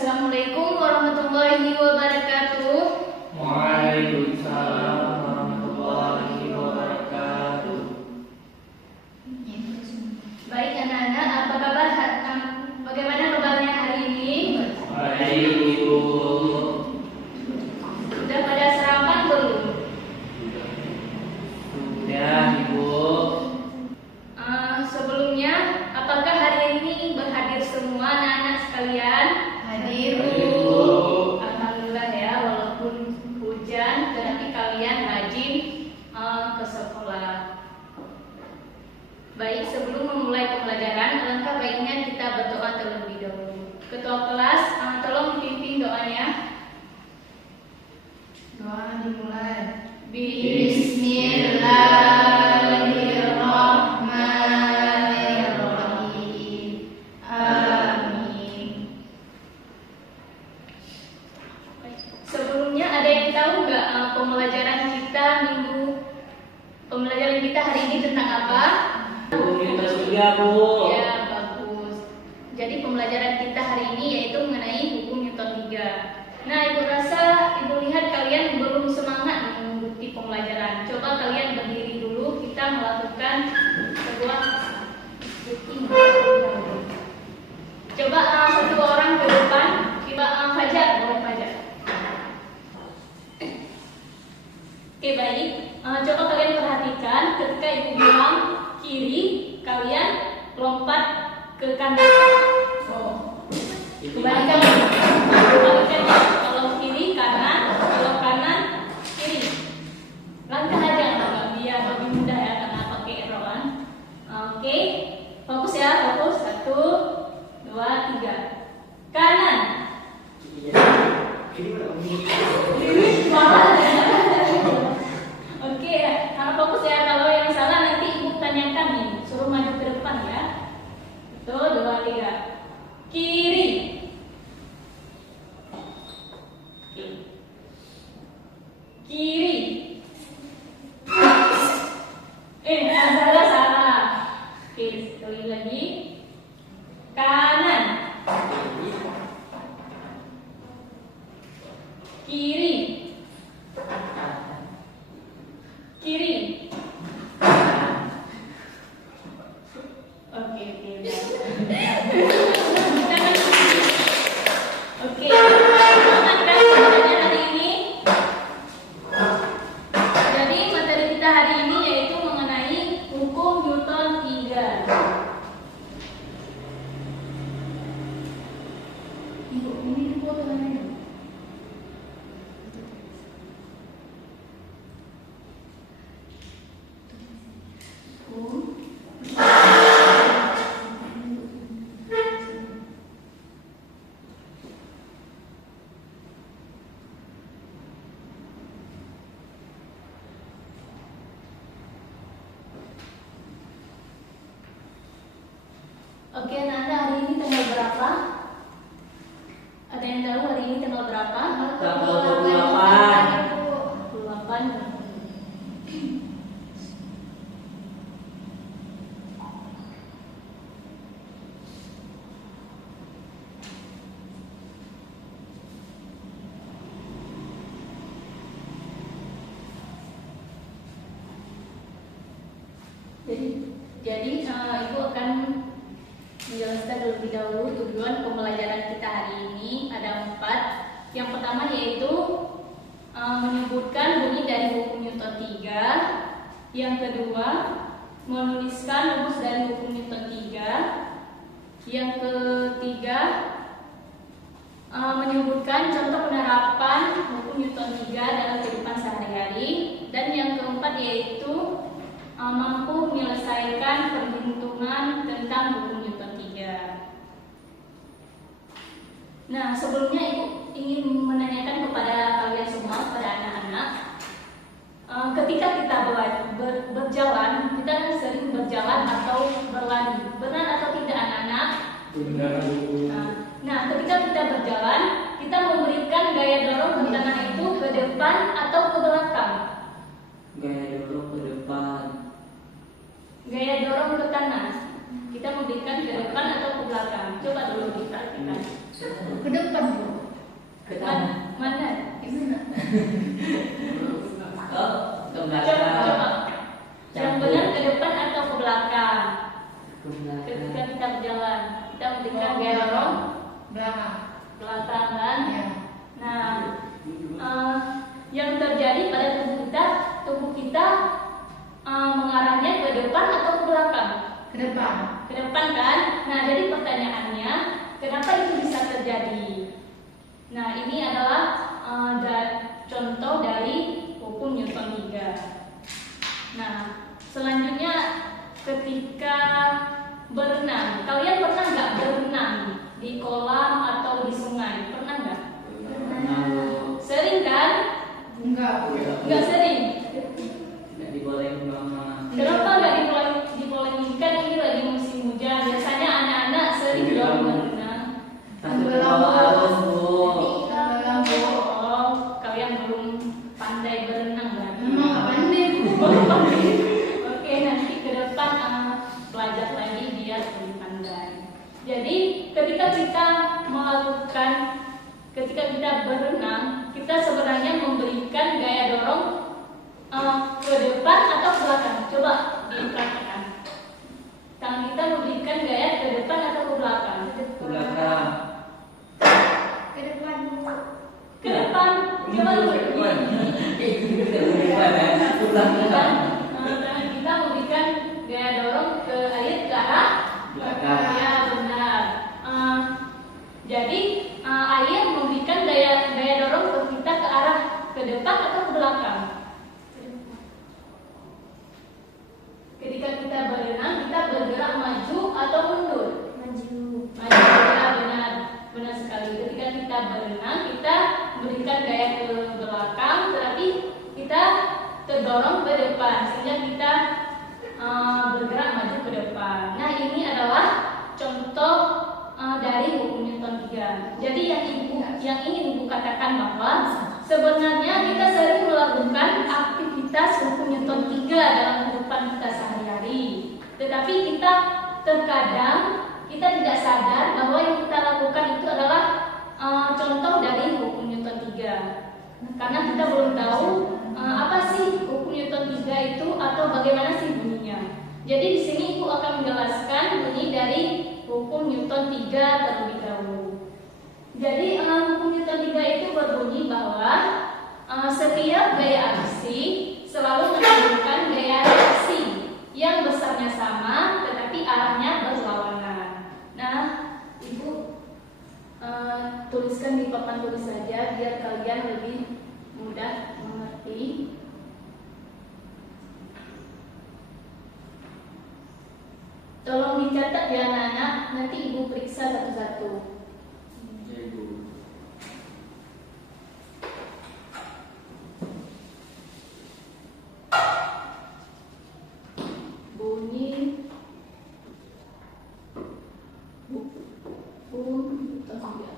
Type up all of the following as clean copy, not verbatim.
Assalamualaikum warahmatullahi wabarakatuh. Waalaikumsalam warahmatullahi wabarakatuh. Baik anak-anak, apa kabar? Bagaimana kabarnya hari ini? Baik Ibu. Sudah pada sarapan belum? Sudah Ibu. Sebelumnya, apakah hari ini berhadir semua anak-anak sekalian? Hadir, Bu. Alhamdulillah ya, walaupun hujan, tetapi kalian rajin ke sekolah. Baik, sebelum memulai pembelajaran, alangkah baiknya kita berdoa terlebih dahulu. Ketua kelas, tolong pimpin doanya. doa dimulai. Bismillahirrahmanirrahim. Amin. Sebelumnya ada yang tahu nggak pembelajaran kita hari ini tentang apa? Kita sudah Bu. Ya, bagus. Jadi pembelajaran kita hari ini yaitu mengenai hukum Newton 3. Nah, Ibu rasa Ibu lihat kalian belum semangat mengikuti pembelajaran. Coba kalian berdiri dulu, kita melakukan sebuah stretching. Coba satu orang ke depan, coba Fajar, boleh Fajar. Oke, baik. Coba kalian perhatikan ketika Ibu bilang kiri, kalian lompat ke kanan. Kebalikan ya. Kalau kiri kanan, kalau kanan kiri. Langkah aja nggak biar lebih mudah ya karena pakai eroan. Oke, fokus ya, fokus. 1, 2, 3. Kanan. Oke, karena fokus ya. Kalau yang salah nanti Ibu tanyakan nih, suruh maju ke depan ya. 1, 2, 3. Kiri. Oke. Kiri. Salah. Oke, sekali lagi. Kanan. Kiri. Kiri. Oke. Oke, semangat kan belajarnya hari ini? Jadi materi kita hari ini yaitu mengenai hukum Newton 3. Ibu, ini foto namanya. Oke, Nanda, hari ini tanggal berapa? Ada yang tahu hari ini tanggal berapa? Tanggal 28. 28. Jadi Ibu akan menjelaskan terlebih dahulu tujuan pembelajaran kita hari ini. Ada 4. Yang pertama yaitu menyebutkan bunyi dari hukum Newton 3. Yang kedua, menuliskan rumus dari hukum Newton 3. Yang ketiga, menyebutkan contoh penerapan hukum Newton 3 dalam kehidupan sehari-hari. Dan yang keempat yaitu mampu menyelesaikan perhitungan tentang hukum Newton 3. Nah, sebelumnya Ibu ingin menanyakan kepada kalian semua, kepada anak-anak, ketika kita berjalan, kita kan sering berjalan atau berlari. Benar atau tidak anak-anak? Benar Bu. Nah, ketika kita berjalan, kita memberikan gaya dorong ke tanah itu ke depan atau ke belakang? Gaya dorong ke depan. Gaya dorong ke tanah, kita memberikan ke depan atau ke belakang? Coba dulu diperhatikan. Perhatikan. Ke depan, Bu. Ke kanan. Mana? Gimana? Oh, ke Coba, belakang. coba. Yang benar ke depan atau ke belakang? Ke belakang. Ketika kita berjalan, kita memberikan gaya dorong Belakang. belakang kan? Ya. Nah, yang terjadi pada tubuh kita mengarahnya ke depan atau ke belakang? Ke depan. Ke depan kan? Nah, jadi pertanyaannya, kenapa itu bisa terjadi? Nah, ini adalah contoh dari hukum Newton 3. Nah, selanjutnya ketika berenang, kalian pernah nggak berenang di kolam atau di sungai? Pernah nggak? Pernah, Bu. Sering kan? Enggak, Bu. Nggak sering. Tidak dibolehin Mama. Kenapa nggak dibolehin? Kan ini lagi musim hujan. Biasanya anak-anak sering dong berenang. Takut terbawa arus, Bu. Tenggelam, Bu. Oh, kalian belum pandai berenang berarti. Memang nggak pandai, Bu. Oke, nanti ke depan belajar lagi biar lebih pandai. Jadi ketika kita berenang, kita sebenarnya memberikan gaya dorong ke depan atau ke belakang. Coba diperhatikan. Tangan kita memberikan gaya ke depan atau ke belakang? Ke belakang. Ke depan, Bu. Ke depan. Coba dulu. Tangan kita memberikan gaya dorong ke air ke arah Belakang. ya benar. Jadi air memberikan gaya dorong ke kita ke arah ke depan atau ke belakang. Ketika kita berenang, kita bergerak maju atau mundur? Maju. Maju, ya benar sekali. Ketika kita berenang, kita memberikan gaya ke belakang, tetapi kita terdorong ke depan sehingga kita bergerak maju ke depan. Nah, ini adalah contoh dari hukum Newton 3. Jadi yang ingin Ibu katakan bahwa sebenarnya kita sering melakukan aktivitas hukum Newton 3 dalam kehidupan kita sehari-hari. Tetapi kita terkadang kita tidak sadar bahwa yang kita lakukan itu adalah contoh dari hukum Newton 3. Karena kita belum tahu apa sih hukum Newton 3 itu atau bagaimana sih bunyinya. Jadi di sini Ibu akan menjelaskan bunyi dari hukum Newton 3 terlebih dahulu. Jadi hukum Newton 3 itu berbunyi bahwa setiap gaya aksi selalu menimbulkan gaya reaksi yang besarnya sama tetapi arahnya berlawanan. Nah, Ibu tuliskan di papan tulis saja biar kalian lebih mudah mengerti. Tolong dicatat ya anak-anak, nanti Ibu periksa satu-satu. Ya, Bu. Bunyi Newton 3.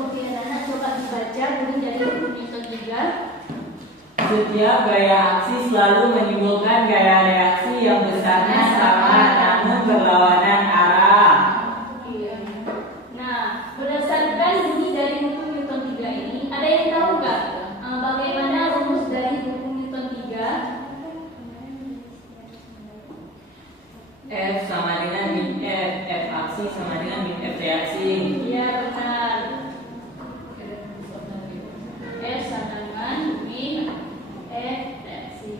Oke, anak-anak coba dibaca bunyi dari hukum Newton 3. Setiap gaya aksi selalu menimbulkan gaya reaksi yang besarnya sama namun berlawanan arah. Nah, berdasarkan bunyi dari hukum Newton 3 ini, ada yang tahu nggak bagaimana rumus dari hukum Newton 3? F sama dengan F aksi sama dengan reaksi. Iya benar. S sandangan, min, reaksi.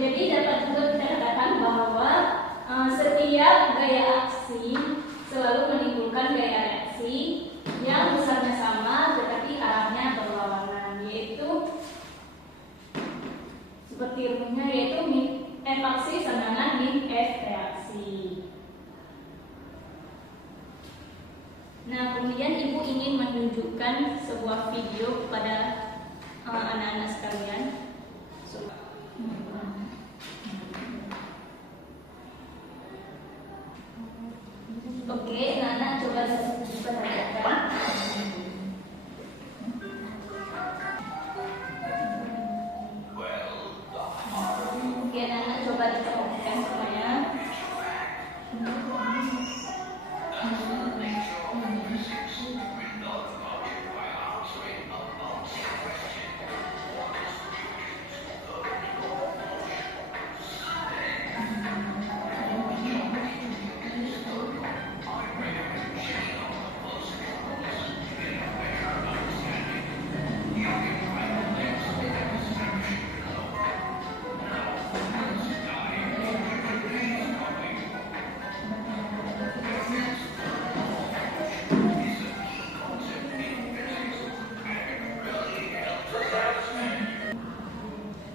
Jadi dapat juga kita katakan bahwa setiap gaya aksi selalu menimbulkan gaya reaksi yang besarnya sama tetapi arahnya berlawanan, yaitu seperti rumusnya yaitu min F aksi sandangan min F reaksi. Nah, kemudian ibu ingin menunjukkan sebuah video kepada anak-anak sekalian. Oke, Nana coba perhatikan. Oke, Nana coba diperhatikan semuanya.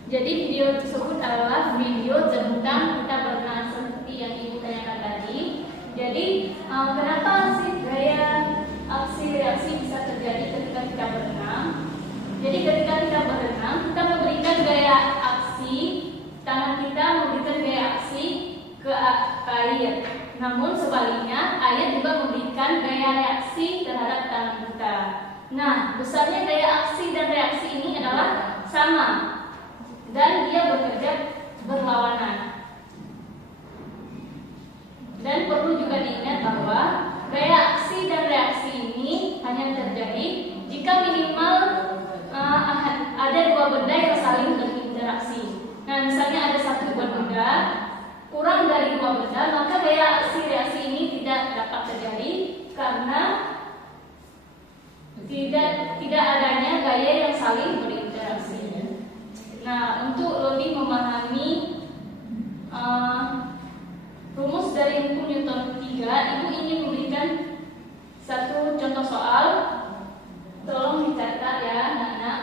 Jadi video tersebut adalah video tentang kita berenang seperti yang ibu tanyakan tadi. Jadi kenapa sih gaya aksi reaksi bisa terjadi ketika kita berenang? Jadi ketika kita berenang kita memberikan gaya aksi, tangan kita memberikan gaya aksi ke air. Namun sebaliknya air juga memberikan gaya reaksi terhadap tangan kita. Nah, besarnya gaya aksi dan reaksi ini adalah sama dan dia bekerja berlawanan. Dan perlu juga diingat bahwa gaya aksi dan reaksi ini hanya terjadi jika minimal ada dua benda yang saling berinteraksi. Nah, misalnya ada satu buah benda kurang dari dua benda, maka gaya aksi reaksi ini tidak dapat terjadi karena tidak adanya gaya yang saling berinteraksi. Nah, untuk lebih memahami rumus dari hukum Newton 3, ibu ingin memberikan satu contoh soal. Tolong dicatat ya, anak-anak.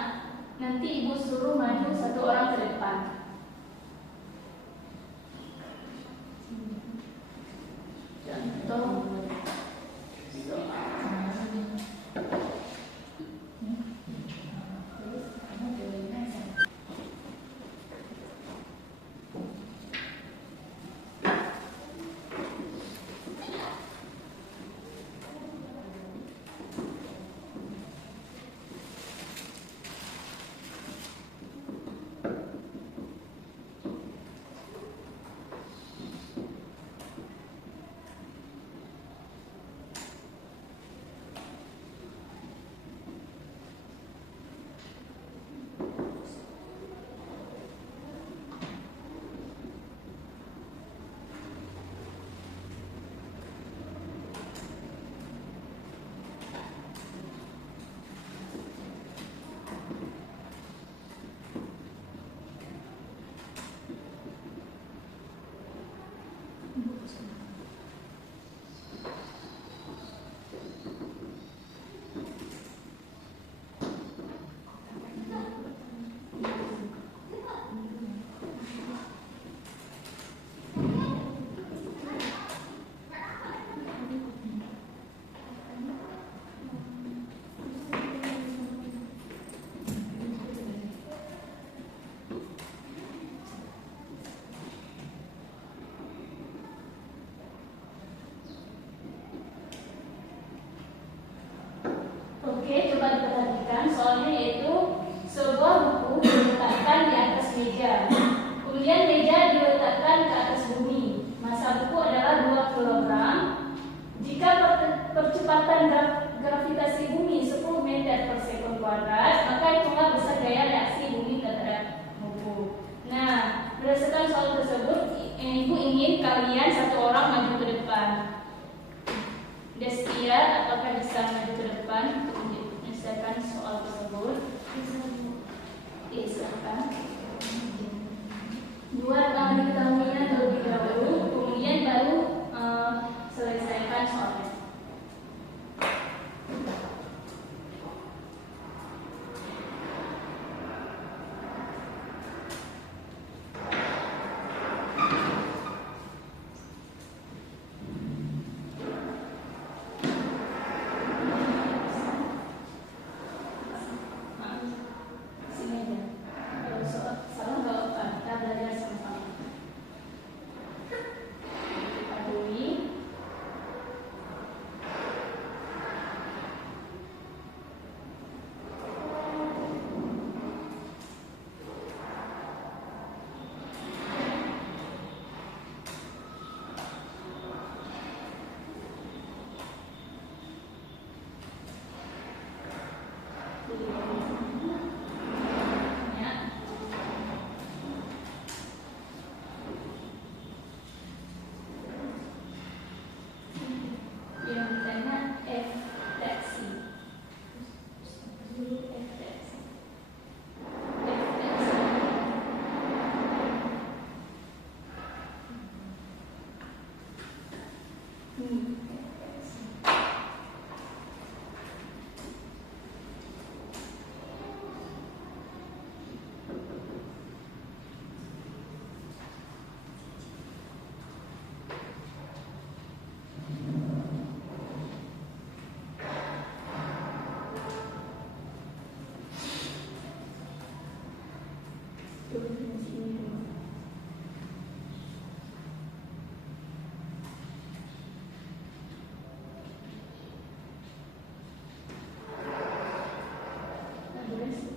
Nanti ibu suruh maju satu orang ke depan. Contoh soal. Oke, coba diperhatikan soalnya yaitu sebuah buku diletakkan di atas meja. Kemudian meja diletakkan ke atas bumi. Massa buku adalah 2 kg. Jika percepatan gravitasi bumi 10 meter per sekon kuadrat, maka itulah besar gaya reaksi bumi terhadap buku. Nah, berdasarkan soal tersebut, Ibu ingin kalian satu orang maju ke depan. Destia, apakah bisa maju ke depan untuk menyelesaikan soal tersebut? Oke, silakan. Buat diketahuinya terlebih dahulu, kemudian baru selesaikan soalnya. Sini aja. Kalau soal salah nggak apa, kita belajar sama-sama. Ketahui. Ya. Yang ditanya refleksi. Refleksi. Refleksi.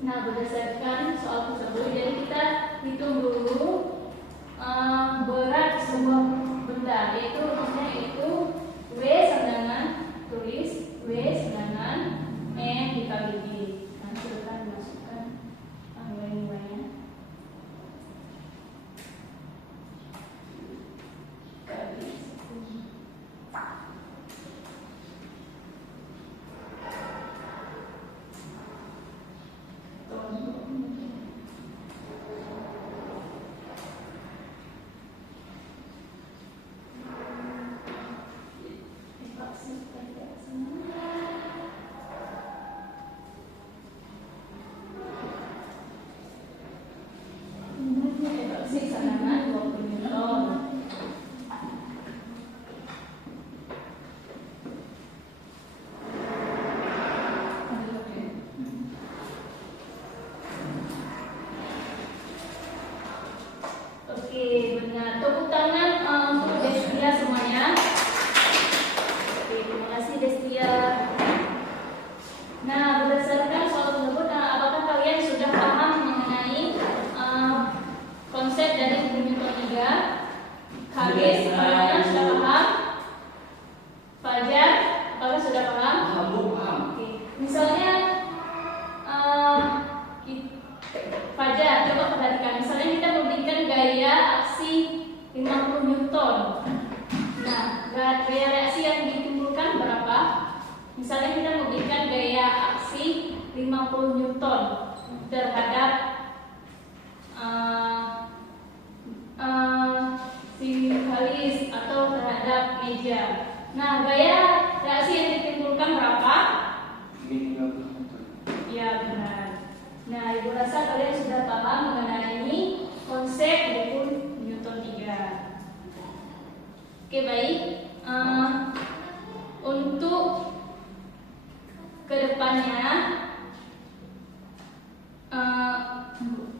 Nah, berdasarkan soal tersebut, jadi kita hitung dulu berat sebuah benda, yaitu rumusnya itu W sandangan, tulis W sandangan M dikali D. Nah, silakan masukkan nilai-nilainya. Kali 10. Sandangan 20 Newton. Oke, benar. Tepuk tangan untuk Destia semuanya. Oke, terima kasih Destia. Nah, berdasarkan soal tersebut, apakah kalian sudah paham mengenai konsep dari hukum Newton 3? Haris, kalian sudah paham? Fajar, apakah sudah paham? Paham. Oke. Misalnya Fajar, coba perhatikan. Misalnya kita memberikan gaya aksi 50 Newton. Nah, gaya reaksi yang ditimbulkan berapa? Misalnya kita memberikan gaya aksi 50 Newton terhadap si Halis atau terhadap meja. Nah, gaya reaksi yang ditimbulkan berapa? Ya, benar. Nah, Ibu rasa kalian sudah paham mengenai konsep hukum Newton 3. Oke, baik. Untuk kedepannya,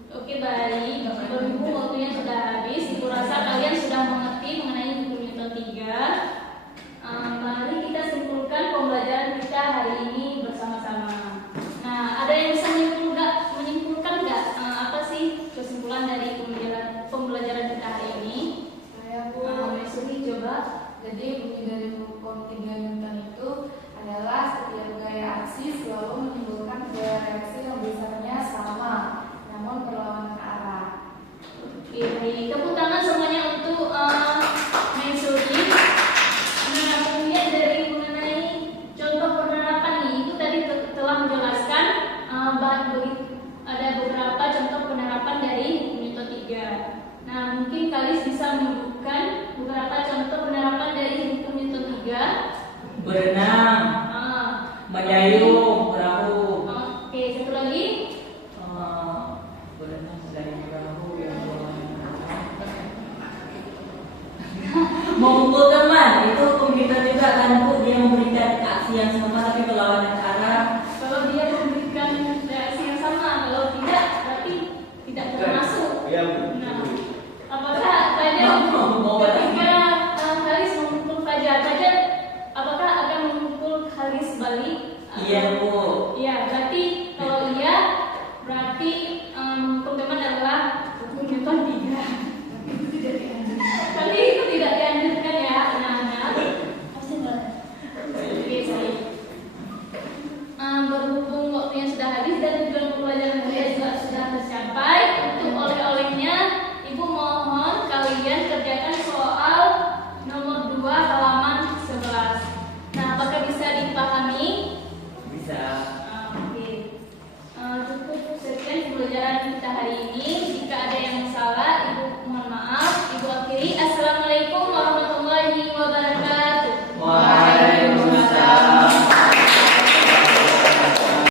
oke, baik. Berhubung waktunya sudah habis, Ibu rasa kalian sudah mengerti mengenai hukum Newton 3. Mari kita simpulkan pembelajaran kita hari ini bersama-sama. Nah, ada yang bisa menyimpulkan nggak apa sih kesimpulan dari pembelajaran kita hari ini? Saya Bu. Mesuri coba. Jadi bunyi dari hukum 3 Newton itu adalah setiap aksi selalu menimbulkan gaya reaksi yang besarnya sama, namun berlawanan arah. Oke, baik. Tepuk tangan semuanya untuk Maisuri. Nah, kemudian dari mengenai contoh penerapan nih, itu tadi telah menjelaskan ada beberapa contoh penerapan dari Newton 3. Nah, mungkin Kalis bisa menyebutkan beberapa contoh penerapan dari Newton 3. Berenang, Ah, mendayung, perahu. Oke, satu lagi. Berenang, mendayung, perahu yang memukul teman itu komputer juga kan Bu, dia memberikan aksi yang sama tapi berlawanan arah. Kalau dia memberikan reaksi yang sama, kalau tidak berarti tidak termasuk. Nah, apakah Fajar ketika Haris memukul Fajar, apakah akan memukul Haris balik? Iya Bu. Iya, berarti kalau iya, berarti teman-teman adalah hukum Newton 3. Tapi itu tidak dianjurkan ya, anak-anak. Oke, sorry. Berhubung waktunya sudah habis dan tujuan pembelajaran kita juga sudah tercapai, untuk oleh-olehnya Ibu mohon kalian kerjakan soal nomor 2 halaman 11. Nah, apakah bisa dipahami? Bisa. Oke. Cukup sekian pembelajaran kita hari ini.